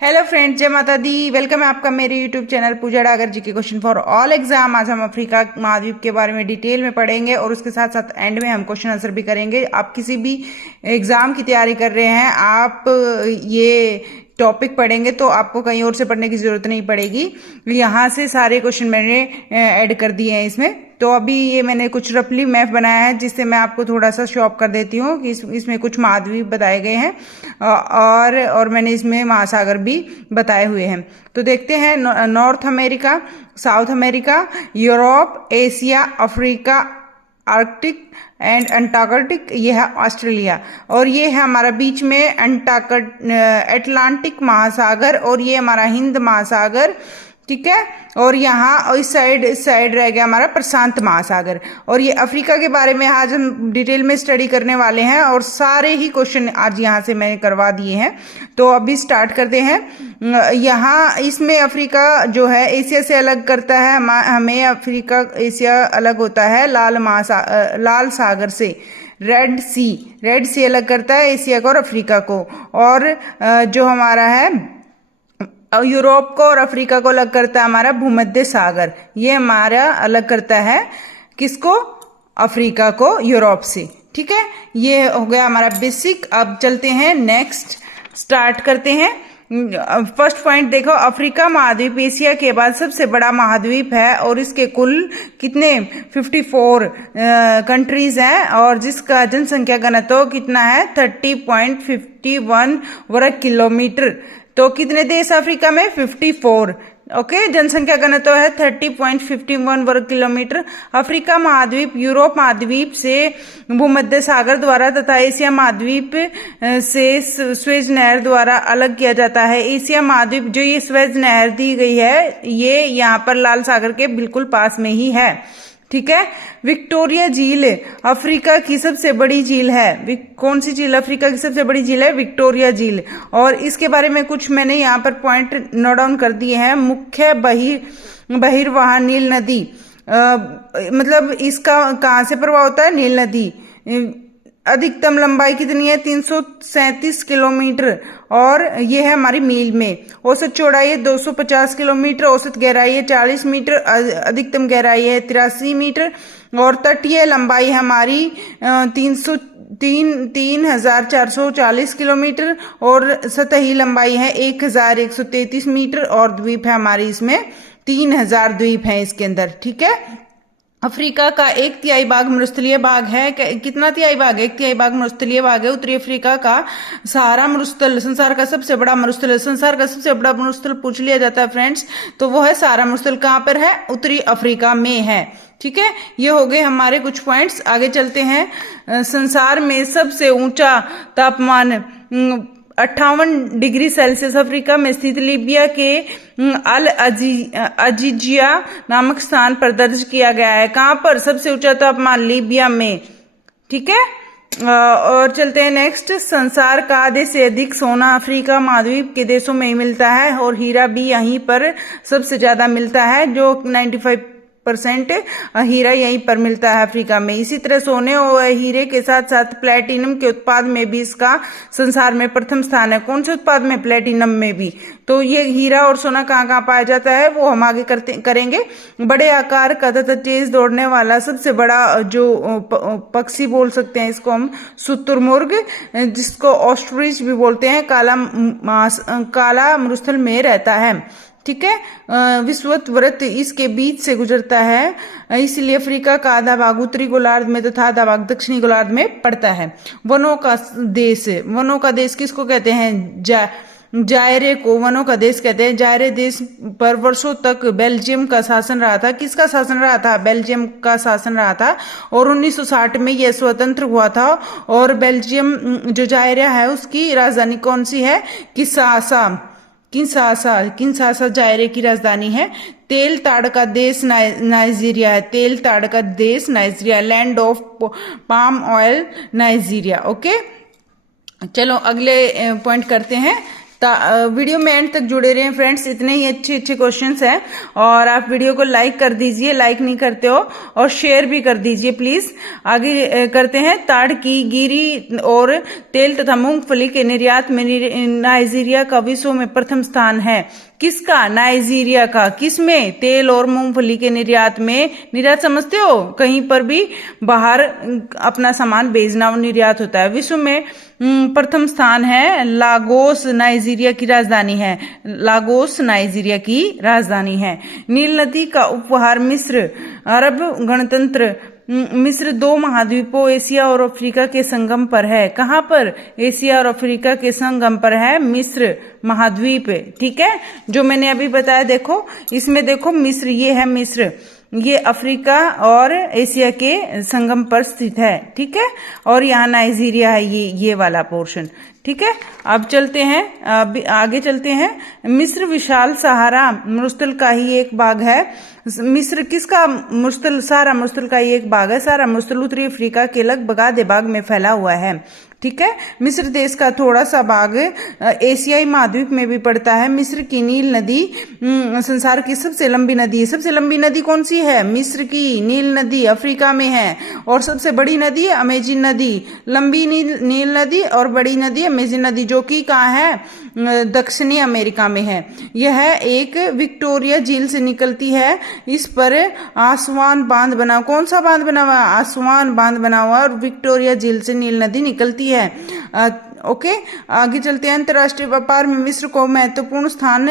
Hello friends, जय माता दी। Welcome है आपका मेरे यूट्यूब चैनल पूजा डागर जी के क्वेश्चन फॉर ऑल एग्जाम। आज हम अफ्रीका महाद्वीप के बारे में डिटेल में पढ़ेंगे और उसके साथ साथ एंड में हम क्वेश्चन आंसर भी करेंगे। आप किसी भी एग्जाम की तैयारी कर रहे हैं, आप ये टॉपिक पढ़ेंगे तो आपको कहीं और से पढ़ने की जरूरत नहीं पड़ेगी। यहाँ से सारे क्वेश्चन मैंने ऐड कर दिए हैं इसमें। तो अभी ये मैंने कुछ रफली मैप बनाया है जिससे मैं आपको थोड़ा सा शो ऑफ कर देती हूँ कि इसमें कुछ महाद्वीप बताए गए हैं और मैंने इसमें महासागर भी बताए हुए हैं। तो देखते हैं, north America, south America, Europe, Asia, Africa, Arctic and Antarctic, ये है ऑस्ट्रेलिया। और ये है हमारा बीच में अटलांटिक महासागर और ये हमारा हिंद महासागर, ठीक है। और यहाँ इस साइड रह गया हमारा प्रशांत महासागर। और ये अफ्रीका के बारे में आज हम डिटेल में स्टडी करने वाले हैं और सारे ही क्वेश्चन आज यहाँ से मैंने करवा दिए हैं। तो अभी स्टार्ट करते हैं। यहाँ इसमें अफ्रीका जो है एशिया से अलग करता है हमें। अफ्रीका एशिया अलग होता है लाल सागर से। रेड सी अलग करता है एशिया को और अफ्रीका को। और जो हमारा है यूरोप को और अफ्रीका को अलग करता है हमारा भूमध्य सागर। ये हमारा अलग करता है किसको? अफ्रीका को यूरोप से, ठीक है। ये हो गया हमारा बेसिक। अब चलते हैं नेक्स्ट, स्टार्ट करते हैं। फर्स्ट पॉइंट देखो, अफ्रीका महाद्वीप एशिया के बाद सबसे बड़ा महाद्वीप है और इसके कुल कितने 54 कंट्रीज हैं और जिसका जनसंख्या घनत्व कितना है 30.51 वर्ग किलोमीटर। तो कितने देश अफ्रीका में? 54। ओके, जनसंख्या घनत्व है 30.51 वर्ग किलोमीटर। अफ्रीका महाद्वीप यूरोप महाद्वीप से भूमध्य सागर द्वारा तथा एशिया महाद्वीप से स्वेज नहर द्वारा अलग किया जाता है। एशिया महाद्वीप जो ये स्वेज नहर दी गई है ये यहाँ पर लाल सागर के बिल्कुल पास में ही है, ठीक है। विक्टोरिया झील अफ्रीका की सबसे बड़ी झील है। कौन सी झील अफ्रीका की सबसे बड़ी झील है? विक्टोरिया झील। और इसके बारे में कुछ मैंने यहाँ पर पॉइंट नोट डाउन कर दिए हैं। मुख्य बहिर्वाह नील नदी, मतलब इसका कहाँ से प्रवाह होता है? नील नदी। अधिकतम लंबाई कितनी है? 337 किलोमीटर और ये है हमारी मील में। औसत चौड़ाई है 250 किलोमीटर, औसत गहराई है 40 मीटर, अधिकतम गहराई है 83 मीटर और तटीय लंबाई है हमारी 3440 किलोमीटर और सतही लंबाई है 1133 मीटर और द्वीप है हमारी इसमें 3000 द्वीप है इसके अंदर, ठीक है। अफ्रीका का 1/3 भाग मरुस्थलीय भाग है। कितना तिहाई भाग है? 1/3 भाग मरुस्थलीय भाग है। उत्तरी अफ्रीका का सहारा मरुस्थल संसार का सबसे बड़ा मरुस्थल है। संसार का सबसे बड़ा मरुस्थल पूछ लिया जाता है फ्रेंड्स तो वो है सहारा मरुस्थल। कहाँ पर है? उत्तरी अफ्रीका में है, ठीक है। ये हो गए हमारे कुछ पॉइंट्स। आगे चलते हैं। संसार में सबसे ऊंचा तापमान 58 डिग्री सेल्सियस अफ्रीका में स्थित लीबिया के अल अजीजिया नामक स्थान पर दर्ज किया गया है। कहाँ पर सबसे ऊंचा तापमान? लीबिया में, ठीक है। और चलते हैं नेक्स्ट। संसार का आधे से अधिक सोना अफ्रीका महाद्वीप के देशों में ही मिलता है और हीरा भी यहीं पर सबसे ज्यादा मिलता है, जो 95% हीरा यहीं पर मिलता है अफ्रीका में। इसी तरह सोने और हीरे के साथ साथ प्लेटिनम के उत्पाद में भी इसका संसार में प्रथम स्थान है। कौन से उत्पाद में? प्लेटिनम में भी। तो ये हीरा और सोना कहाँ कहाँ पाया जाता है वो हम आगे करेंगे। बड़े आकार का तथा तेज दौड़ने वाला सबसे बड़ा जो पक्षी बोल सकते हैं इसको हम शुतुरमुर्ग, जिसको ऑस्ट्रिच भी बोलते हैं, काला मरुस्थल में रहता है, ठीक है। विषुवत इसके बीच से गुजरता है, इसलिए अफ्रीका का आधा भाग उत्तरी गोलार्ध में तथा आधा भाग दक्षिणी गोलार्ध में पड़ता है। वनों का देश किसको कहते हैं? जायरे को वनों का देश कहते हैं। जायरे देश पर वर्षों तक बेल्जियम का शासन रहा था। किसका शासन रहा था? बेल्जियम का शासन रहा था और 1960 में यह स्वतंत्र हुआ था। और बेल्जियम जो जायरे है उसकी राजधानी कौन सी है? किंशासा जायरे की राजधानी है। तेल ताड़ का देश नाइजीरिया है। तेल ताड़ का देश Nigeria, land of palm oil Nigeria, okay. चलो अगले पॉइंट करते हैं वीडियो में एंड तक जुड़े रहे फ्रेंड्स, इतने ही अच्छे अच्छे क्वेश्चंस हैं। और आप वीडियो को लाइक कर दीजिए, लाइक नहीं करते हो, और शेयर भी कर दीजिए प्लीज। आगे करते हैं। ताड़ की गिरी और तेल तथा मूंगफली के निर्यात में नाइजीरिया का विश्व में प्रथम स्थान है। किसका? नाइजीरिया का। किसमें? तेल और मूंगफली के निर्यात में। निर्यात समझते हो? कहीं पर भी बाहर अपना सामान भेजना निर्यात होता है। विश्व में प्रथम स्थान है। लागोस नाइजीरिया की राजधानी है। लागोस नाइजीरिया की राजधानी है। नील नदी का उपहार मिस्र, अरब गणतंत्र। मिस्र दो महाद्वीपों एशिया और अफ्रीका के संगम पर है। कहाँ पर? एशिया और अफ्रीका के संगम पर है मिस्र महाद्वीप। ठीक है, जो मैंने अभी बताया। देखो इसमें, देखो मिस्र, ये है मिस्र, ये अफ्रीका और एशिया के संगम पर स्थित है। ठीक है, और यहाँ नाइजीरिया है, ये वाला पोर्शन। ठीक है, अब चलते हैं, आगे चलते हैं। मिस्र विशाल सहारा मरुस्थल का ही एक भाग है। मिस्र किसका? मरुस्थल, सहारा मरुस्थल का ही एक भाग है। सहारा मरुस्थल उत्तरी अफ्रीका के लगभग आधे भाग में फैला हुआ है। ठीक है, मिस्र देश का थोड़ा सा भाग एशियाई महाद्वीप में भी पड़ता है। मिस्र की नील नदी संसार की सबसे लंबी नदी है। सबसे लंबी नदी कौन सी है? मिस्र की नील नदी अफ्रीका में है। और सबसे बड़ी नदी है अमेजिन नदी। लंबी नील नदी और बड़ी नदी अमेजिन नदी, जो कि कहाँ है? दक्षिणी अमेरिका में है। यह एक विक्टोरिया झील से निकलती है। इस पर आसवान बांध बना। कौन सा बांध बना हुआ? आसवान बांध बना हुआ, और विक्टोरिया झील से नील नदी निकलती है। ओके, आगे चलते हैं। अंतर्राष्ट्रीय व्यापार में मिस्र को महत्वपूर्ण स्थान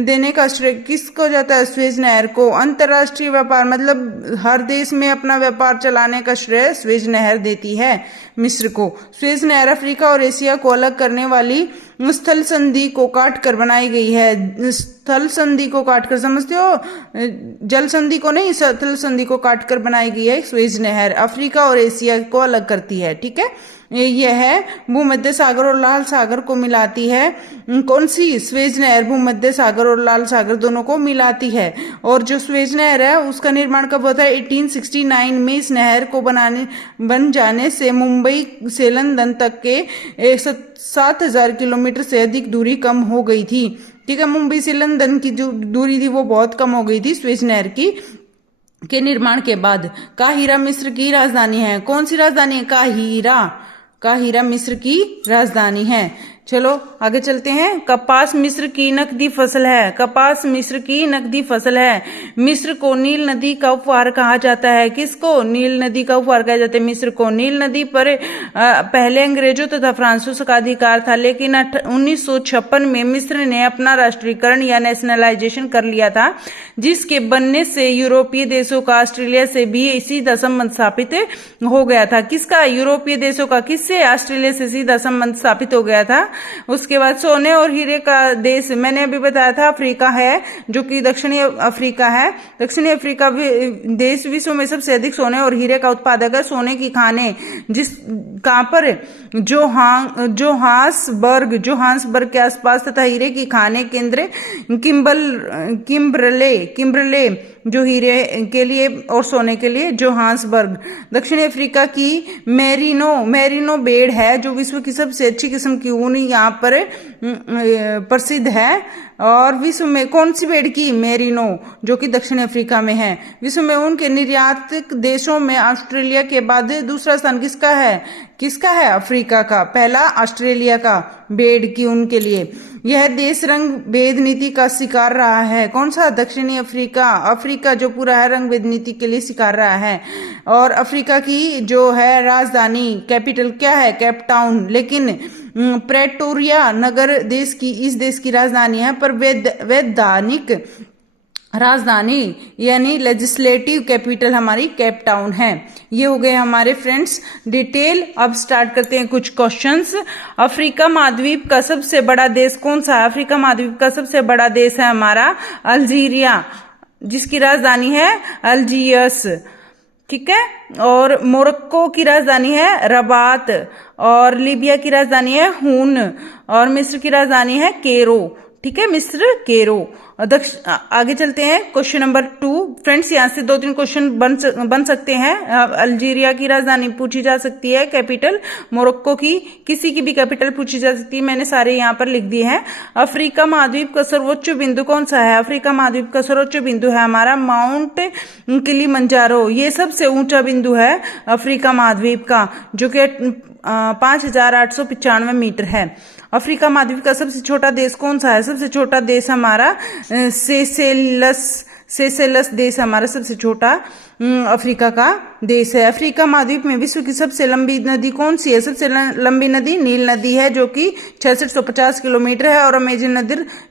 देने का श्रेय किसको जाता है? स्वेज नहर को। अंतर्राष्ट्रीय व्यापार मतलब हर देश में अपना व्यापार चलाने का श्रेय स्वेज नहर देती है मिस्र को। स्वेज नहर अफ्रीका और एशिया को अलग करने वाली स्थल संधि को काटकर बनाई गई है। स्थल संधि को काटकर, समझते हो? जल संधि को नहीं, स्थल संधि को काटकर बनाई गई है स्वेज नहर। अफ्रीका और एशिया को अलग करती है। ठीक है, यह भूमध्य सागर और लाल सागर को मिलाती है। कौन सी? स्वेज नहर भूमध्य सागर और लाल सागर दोनों को मिलाती है। और जो स्वेज नहर है उसका निर्माण कब होता है? 1869 में। इस नहर को बन जाने से मुंबई से लंदन तक के 7,000 किलोमीटर से अधिक दूरी कम हो गई थी। ठीक है, मुंबई से लंदन की जो दूरी थी वो बहुत कम हो गई थी स्वेज नहर के निर्माण के बाद। काहिरा मिस्र की राजधानी है। कौन सी राजधानी है? काहिरा। काहिरा मिस्र की राजधानी है। चलो आगे चलते हैं। कपास मिस्र की नकदी फसल है। कपास मिस्र की नकदी फसल है। मिस्र को नील नदी का उपहार कहा जाता है। किसको? नील नदी का उपहार कहा जाता है मिस्र को। नील नदी पर पहले अंग्रेजों तथा फ्रांसीसियों का अधिकार था, लेकिन 1956 में मिस्र ने अपना राष्ट्रीयकरण या नेशनलाइजेशन कर लिया था, जिसके बनने से यूरोपीय देशों का ऑस्ट्रेलिया से भी सीधा संबंध स्थापित हो गया था। किसका? यूरोपीय देशों का। किससे? ऑस्ट्रेलिया से सीधा संबंध स्थापित हो गया था। उसके बाद सोने और हीरे का देश, मैंने अभी बताया था अफ्रीका है, जो कि दक्षिणी अफ्रीका है। दक्षिणी अफ्रीका देश विश्व में सबसे अधिक सोने और हीरे का उत्पादक है। सोने की खाने कहाँ पर? जोहान्सबर्ग के आसपास तथा हीरे की खाने केंद्र किम्बरले जो हीरे के लिए और सोने के लिए जोहान्सबर्ग। दक्षिणी अफ्रीका की मेरिनो भेड़ है, जो विश्व की सबसे अच्छी किस्म की ऊन यहाँ पर प्रसिद्ध है। और विश्व में कौन सी भेड़ की? मेरिनो, जो कि दक्षिण अफ्रीका में है। विश्व में ऊन के निर्यातक देशों में ऑस्ट्रेलिया के बाद दूसरा स्थान किसका है? किसका है? अफ्रीका का। पहला ऑस्ट्रेलिया का भेड़ की ऊन के लिए। यह देश रंग भेद नीति का शिकार रहा है। कौन सा? दक्षिणी अफ्रीका। अफ्रीका जो पूरा है रंग भेद नीति के लिए शिकार रहा है। और अफ्रीका की जो है राजधानी, कैपिटल क्या है? Cape Town. लेकिन प्रेटोरिया नगर इस देश की राजधानी है, पर वैधानिक राजधानी यानी लेजिस्लेटिव कैपिटल हमारी केप टाउन है। ये हो गए हमारे फ्रेंड्स डिटेल। अब स्टार्ट करते हैं कुछ क्वेश्चंस। अफ्रीका महाद्वीप का सबसे बड़ा देश कौन सा है? अफ्रीका महाद्वीप का सबसे बड़ा देश है हमारा अल्जीरिया, जिसकी राजधानी है अल्जियर्स। ठीक है, और मोरक्को की राजधानी है रबात, और लीबिया की राजधानी है हून, और मिस्र की राजधानी है केरो। ठीक है, मिस्र केरो। आगे चलते हैं क्वेश्चन नंबर 2। फ्रेंड्स यहाँ से 2-3 क्वेश्चन बन सकते हैं। अल्जीरिया की राजधानी पूछी जा सकती है, कैपिटल। मोरक्को की, किसी की भी कैपिटल पूछी जा सकती है, मैंने सारे यहाँ पर लिख दिए हैं। अफ्रीका महाद्वीप का सर्वोच्च बिंदु कौन सा है? अफ्रीका महाद्वीप का सर्वोच्च बिंदु है हमारा माउंट किलिमंजारो। ये सबसे ऊंचा बिंदु है अफ्रीका महाद्वीप का, जो कि 5895 मीटर है। अफ्रीका महाद्वीप का सबसे छोटा देश कौन सा है? सबसे छोटा देश हमारा सेशेल्स देश हमारा सबसे छोटा अफ्रीका का देश है। अफ्रीका महाद्वीप में विश्व की सबसे लंबी नदी कौन सी है? सबसे लंबी नदी नील नदी है, जो कि 6650 किलोमीटर है। और अमेजन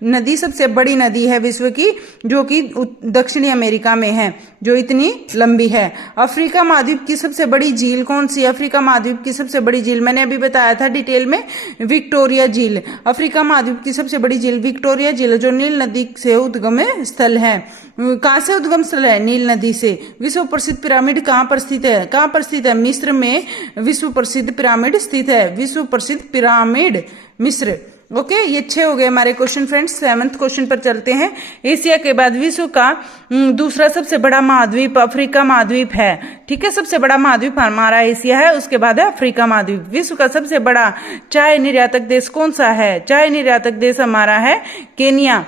नदी सबसे बड़ी नदी है विश्व की, जो कि दक्षिणी अमेरिका में है, जो इतनी लंबी है। अफ्रीका महाद्वीप की सबसे बड़ी झील कौन सी है? अफ्रीका महाद्वीप की सबसे बड़ी झील मैंने अभी बताया था डिटेल में, विक्टोरिया झील। अफ्रीका महाद्वीप की सबसे बड़ी झील विक्टोरिया झील, जो नील नदी से उद्गम स्थल है। कहां से उद्गम स्थल है? नील नदी से। विश्व प्रसिद्ध पिरामिड कहां पर स्थित है? कहां पर स्थित है? मिस्र में विश्व प्रसिद्ध पिरामिड स्थित है। विश्व प्रसिद्ध पिरामिड मिस्र। ओके, ये 6 हो गए हमारे क्वेश्चन फ्रेंड्स। 7th क्वेश्चन पर चलते हैं। एशिया के बाद विश्व का दूसरा सबसे बड़ा महाद्वीप अफ्रीका महाद्वीप है। ठीक है, सबसे बड़ा महाद्वीप हमारा एशिया है, उसके बाद है अफ्रीका महाद्वीप। विश्व का सबसे बड़ा चाय निर्यातक देश कौन सा है? चाय निर्यातक देश हमारा है केनिया,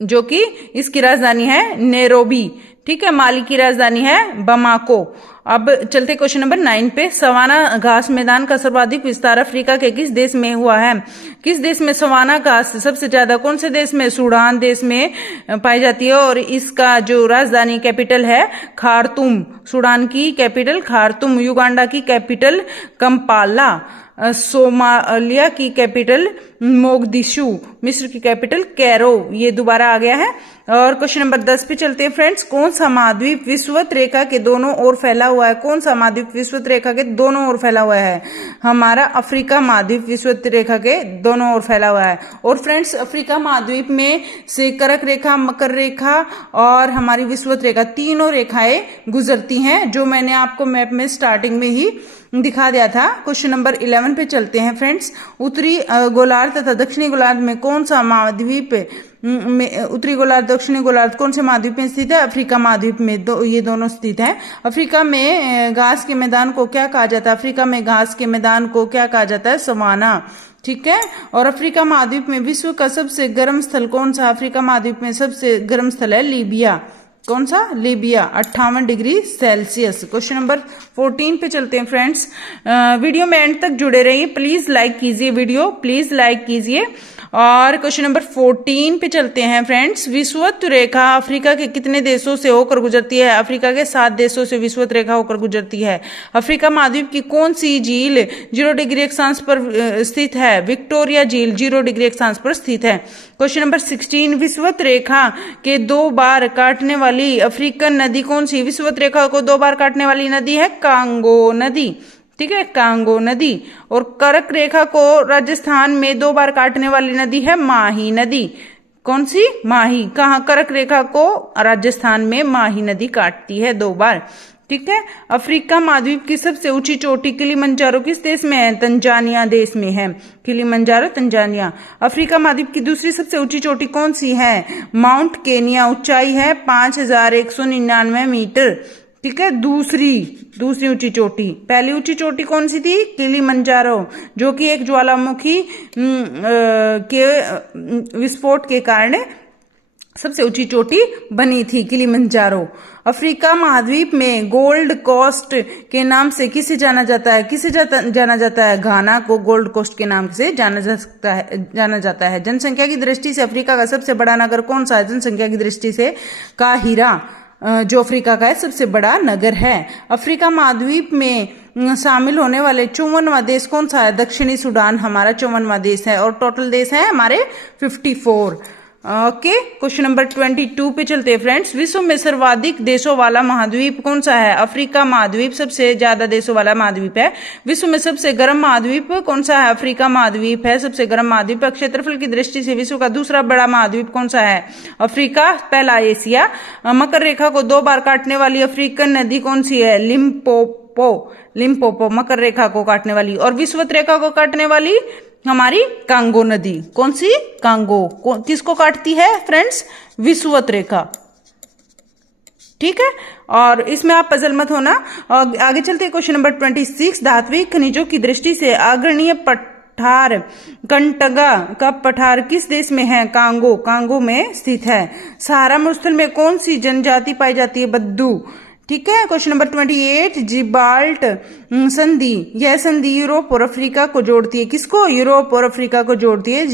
जो कि इसकी राजधानी है नैरोबी। ठीक है, माली की राजधानी है बमाको। अब चलते क्वेश्चन नंबर 9 पे। सवाना घास मैदान का सर्वाधिक विस्तार अफ्रीका के किस देश में हुआ है? किस देश में सवाना घास सबसे ज्यादा, कौन से देश में? सूडान देश में पाई जाती है। और इसका जो राजधानी कैपिटल है खार्तूम। सूडान की कैपिटल खार्तूम, युगांडा की कैपिटल कंपाला, सोमालिया की कैपिटल मोगदिशु, मिस्र की कैपिटल कैरो। ये दोबारा आ गया है। और क्वेश्चन नंबर 10 पे चलते हैं फ्रेंड्स। कौन सा महाद्वीप विषुवत रेखा के दोनों ओर फैला हुआ है? कौन सा महाद्वीप विषुवत रेखा के दोनों ओर फैला हुआ है? हमारा अफ्रीका महाद्वीप विषुवत रेखा के दोनों ओर फैला हुआ है। और फ्रेंड्स, अफ्रीका महाद्वीप में से कर्क रेखा, मकर रेखा और हमारी विषुवत रेखा, तीनों रेखाएं गुजरती हैं, जो मैंने आपको मैप में स्टार्टिंग में ही दिखा दिया था। क्वेश्चन नंबर 11 पे चलते हैं फ्रेंड्स। उत्तरी गोलार्ध तथा दक्षिणी गोलार्ध में कौन सा महाद्वीप उत्तरी गोलार्ध दक्षिणी गोलार्ध कौन से महाद्वीप में स्थित है? अफ्रीका महाद्वीप में ये दोनों स्थित हैं। अफ्रीका में घास के मैदान को क्या कहा जाता है? अफ्रीका में घास के मैदान को क्या कहा जाता है? सवाना। ठीक है। और अफ्रीका महाद्वीप में विश्व का सबसे गर्म स्थल कौन सा? अफ्रीका महाद्वीप में सबसे गर्म स्थल है लीबिया। कौन सा? Libya, 58 degree Celsius. Question number 14 पे चलते हैं फ्रेंड्स। वीडियो में एंड तक जुड़े रहिए, प्लीज लाइक कीजिए वीडियो, प्लीज लाइक कीजिए। और क्वेश्चन नंबर 14 पे चलते हैं फ्रेंड्स। विषुवत रेखा अफ्रीका के कितने देशों से होकर गुजरती है? अफ्रीका के 7 देशों से विषुवत रेखा होकर गुजरती है। अफ्रीका महाद्वीप की कौन सी झील 0 डिग्री अक्षांश पर स्थित है? विक्टोरिया झील 0 डिग्री अक्षांश पर स्थित है। Question number 16। विषुवत रेखा के 2 बार काटने वाली अफ्रीकन नदी कौन सी? विषुवत रेखा को 2 बार काटने वाली नदी है कांगो नदी। ठीक है, कांगो नदी। और कर्क रेखा को राजस्थान में 2 बार काटने वाली नदी है माही नदी। कौन सी? माही। कहाँ? कर्क रेखा को राजस्थान में माही नदी काटती है 2 बार। ठीक है। अफ्रीका महाद्वीप की सबसे ऊंची चोटी किलिमंजारो किस देश में है? तंजानिया देश में है। Kilimanjaro Tanzania. अफ्रीका महाद्वीप की दूसरी सबसे ऊंची चोटी कौन सी है? माउंट केनिया, ऊंचाई है 5199 मीटर। ठीक है, दूसरी ऊंची चोटी। पहली ऊंची चोटी कौन सी थी? किलिमंजारो, जो कि एक ज्वालामुखी के विस्फोट के कारण सबसे ऊंची चोटी बनी थी, किलिमंजारो। अफ्रीका महाद्वीप में गोल्ड कोस्ट के नाम से किसे जाना जाता है? जाना जाता है? घाना को गोल्ड कोस्ट के नाम से जाना जाता है। जनसंख्या की दृष्टि से अफ्रीका का सबसे बड़ा नगर कौन सा है? जनसंख्या की दृष्टि से काहिरा, जो अफ्रीका का सबसे बड़ा नगर है। अफ्रीका महाद्वीप में शामिल होने वाले 54वां देश कौन सा है? दक्षिणी सूडान हमारा 54वां देश है। और टोटल देश है हमारे 54। ओके, क्वेश्चन नंबर 22 पे चलते हैं फ्रेंड्स। विश्व में सर्वाधिक देशों वाला महाद्वीप कौन सा है? अफ्रीका महाद्वीप सबसे ज्यादा देशों वाला महाद्वीप है। विश्व में सबसे गर्म महाद्वीप कौन सा है? अफ्रीका महाद्वीप है सबसे गर्म महाद्वीप। क्षेत्रफल की दृष्टि से विश्व का दूसरा बड़ा महाद्वीप कौन सा है? अफ्रीका, पहला एशिया। मकर रेखा को 2 बार काटने वाली अफ्रीकन नदी कौन सी है? लिम्पोपो, मकर रेखा को काटने वाली। और विषुवत रेखा को काटने वाली हमारी कांगो नदी। कौन सी? कांगो। किसको काटती है फ्रेंड्स? विषुवत रेखा। ठीक है, और इसमें आप पजल मत होना। और आगे चलते हैं क्वेश्चन नंबर 26। धात्विक खनिजों की दृष्टि से अग्रणीय पठार कंटगा का पठार किस देश में है? कांगो। कांगो में स्थित है। सहारा मरुस्थल में कौन सी जनजाति पाई जाती है? बद्दू। ठीक है, क्वेश्चन नंबर 28। जिब्राल्ट संधि, यह संधि यूरोप और अफ्रीका को जोड़ती है। किसको? यूरोप और अफ्रीका को जोड़ती है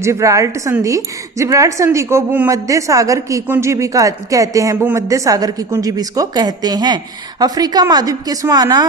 जिब्राल्ट संधि। जिब्राल्ट संधि को भूमध्य सागर की कुंजी भी कहते हैं। भूमध्य सागर की कुंजी भी इसको कहते हैं। अफ्रीका महाद्वीप के सुहाना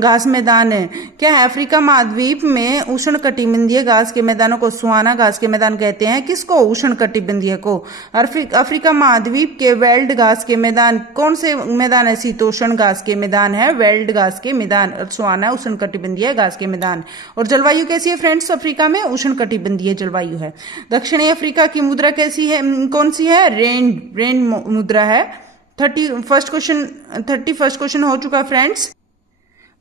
घास मैदान क्या है? अफ्रीका महाद्वीप में उष्ण कटिबंधीय घास के मैदानों को सुहाना घास के मैदान कहते हैं। किसको? उष्ण कटिबंधीय को। अफ्रीका महाद्वीप के वेल्ड घास के मैदान कौन से मैदान है? शीतोष्ण घास के मैदान है, वेल्ड घास के मैदान। सुहाना उष्ण कटिबंधीय घास के मैदान। और जलवायु कैसी है फ्रेंड्स? अफ्रीका में उष्ण कटिबंधीय जलवायु है। दक्षिणी अफ्रीका की मुद्रा कैसी है? कौन सी है? रेन मुद्रा है। 31st क्वेश्चन हो चुका फ्रेंड्स।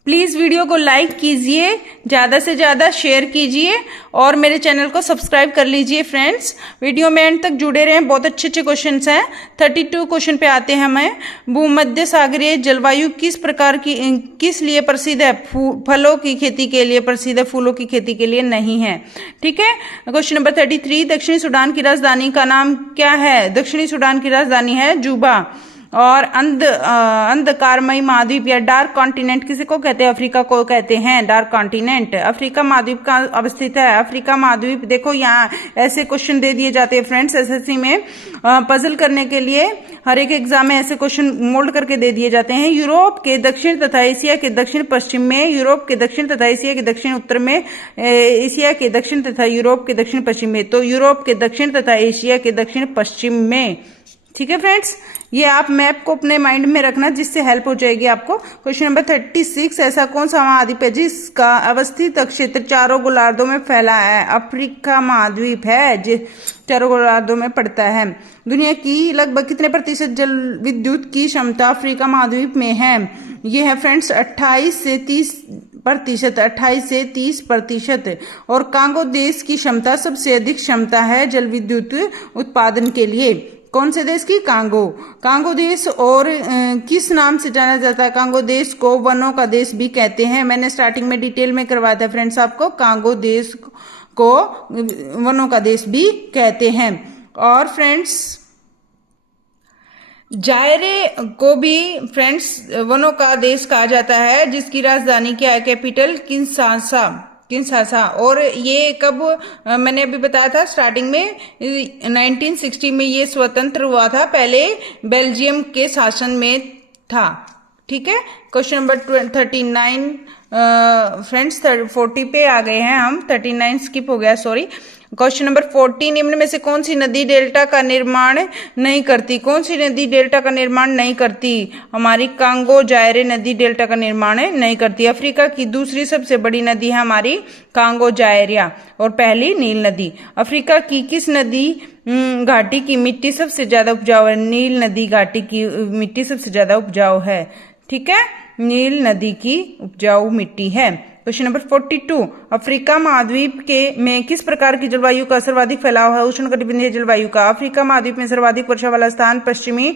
प्लीज वीडियो को लाइक कीजिए, ज्यादा से ज्यादा शेयर कीजिए और मेरे चैनल को सब्सक्राइब कर लीजिए फ्रेंड्स। वीडियो में एंड तक जुड़े रहें, बहुत अच्छे अच्छे क्वेश्चंस हैं। 32 क्वेश्चन पे आते हैं हमें। भूमध्य सागरीय जलवायु किस लिए प्रसिद्ध है? फलों की खेती के लिए प्रसिद्ध है, फूलों की खेती के लिए नहीं है। ठीक है, क्वेश्चन नंबर 33। दक्षिणी सूडान की राजधानी का नाम क्या है? दक्षिणी सूडान की राजधानी है जूबा। और अंधकारमयी महाद्वीप या डार्क कॉन्टिनेंट किसी को कहते हैं? अफ्रीका को कहते हैं डार्क कॉन्टिनेंट। अफ्रीका महाद्वीप का अवस्थित है। अफ्रीका महाद्वीप, देखो यहाँ ऐसे क्वेश्चन दे दिए जाते हैं फ्रेंड्स एसएससी में पजल करने के लिए। हर एक एग्जाम में ऐसे क्वेश्चन मोल्ड करके दे दिए जाते हैं। यूरोप के दक्षिण तथा एशिया के दक्षिण पश्चिम में, यूरोप के दक्षिण तथा एशिया के दक्षिण उत्तर में, एशिया के दक्षिण तथा यूरोप के दक्षिण पश्चिम में। तो यूरोप के दक्षिण तथा एशिया के दक्षिण पश्चिम में। ठीक है फ्रेंड्स, ये आप मैप को अपने माइंड में रखना जिससे हेल्प हो जाएगी आपको। Question number 36। ऐसा कौन सा महाद्वीप है जिसका अवस्थित क्षेत्र चारों गोलार्धों में फैला है? अफ्रीका महाद्वीप है जो चारों गोलार्धों में पड़ता है। दुनिया की लगभग कितने प्रतिशत जल विद्युत की क्षमता अफ्रीका महाद्वीप में है? ये है फ्रेंड्स 28 से 30%। और कांगो देश की क्षमता सबसे अधिक क्षमता है जल विद्युत उत्पादन के लिए। कौन से देश की? कांगो देश। और किस नाम से जाना जाता है? कांगो देश को वनों का देश भी कहते हैं। मैंने स्टार्टिंग में डिटेल में करवाया था फ्रेंड्स आपको। कांगो देश को वनों का देश भी कहते हैं। और फ्रेंड्स जायरे को भी फ्रेंड्स वनों का देश कहा जाता है, जिसकी राजधानी क्या है? Capital Kinshasa. और ये कब, मैंने अभी बताया था स्टार्टिंग में, 1960 में ये स्वतंत्र हुआ था। पहले बेल्जियम के शासन में था। ठीक है, क्वेश्चन नंबर 39 फ्रेंड्स 40 पे आ गए हैं हम। 39 स्किप हो गया, सॉरी। Question number 40। निम्न में से कौन सी नदी डेल्टा का निर्माण नहीं करती? कौन सी नदी डेल्टा का निर्माण नहीं करती? हमारी कांगो जायरे नदी डेल्टा का निर्माण नहीं करती। अफ्रीका की दूसरी सबसे बड़ी नदी है हमारी कांगो जायरिया और पहली नील नदी। अफ्रीका की किस नदी घाटी की मिट्टी सबसे ज्यादा उपजाऊ है? नील नदी घाटी की मिट्टी सबसे ज्यादा उपजाऊ है। ठीक है, नील नदी की उपजाऊ मिट्टी है। Question number 42। अफ्रीका महाद्वीप में किस प्रकार की जलवायु का सर्वाधिक फैलाव है? उष्णकटिबंधीय जलवायु का। अफ्रीका महाद्वीप में सर्वाधिक वर्षा वाला स्थान पश्चिमी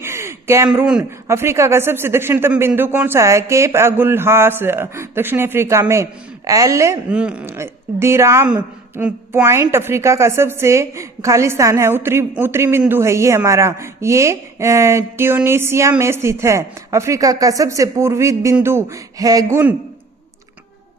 कैमरून। अफ्रीका का सबसे दक्षिणतम बिंदु कौन सा है? केप अगुलहास, दक्षिणी अफ्रीका में। एल दिराम पॉइंट अफ्रीका का सबसे खाली स्थान है, उत्तरी बिंदु है ये हमारा। ये ट्यूनीसिया में स्थित है। अफ्रीका का सबसे पूर्वी बिंदु हैगुन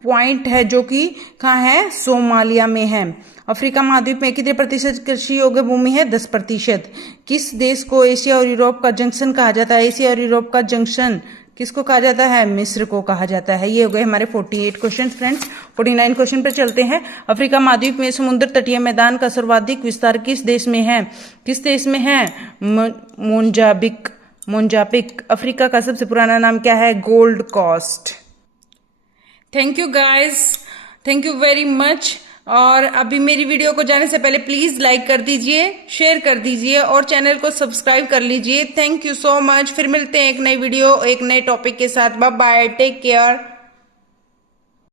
पॉइंट है, जो कि कहाँ है? सोमालिया में है। अफ्रीका महाद्वीप में कितने प्रतिशत कृषि योग्य भूमि है? 10%। किस देश को एशिया और यूरोप का जंक्शन कहा जाता है? एशिया और यूरोप का जंक्शन किसको कहा जाता है? मिस्र को कहा जाता है। ये हो गए हमारे 48 क्वेश्चन फ्रेंड्स। 49 क्वेश्चन पर चलते हैं। अफ्रीका महाद्वीप में समुद्र तटीय मैदान का सर्वाधिक विस्तार किस देश में है? किस देश में है? मोजाम्बिक। अफ्रीका का सबसे पुराना नाम क्या है? Gold Coast. Thank you guys, thank you very much. और अभी मेरी वीडियो को जाने से पहले प्लीज लाइक कर दीजिए, शेयर कर दीजिए और चैनल को सब्सक्राइब कर लीजिए। Thank you so much. फिर मिलते हैं एक नई वीडियो, एक नए टॉपिक के साथ। Bye bye, take care.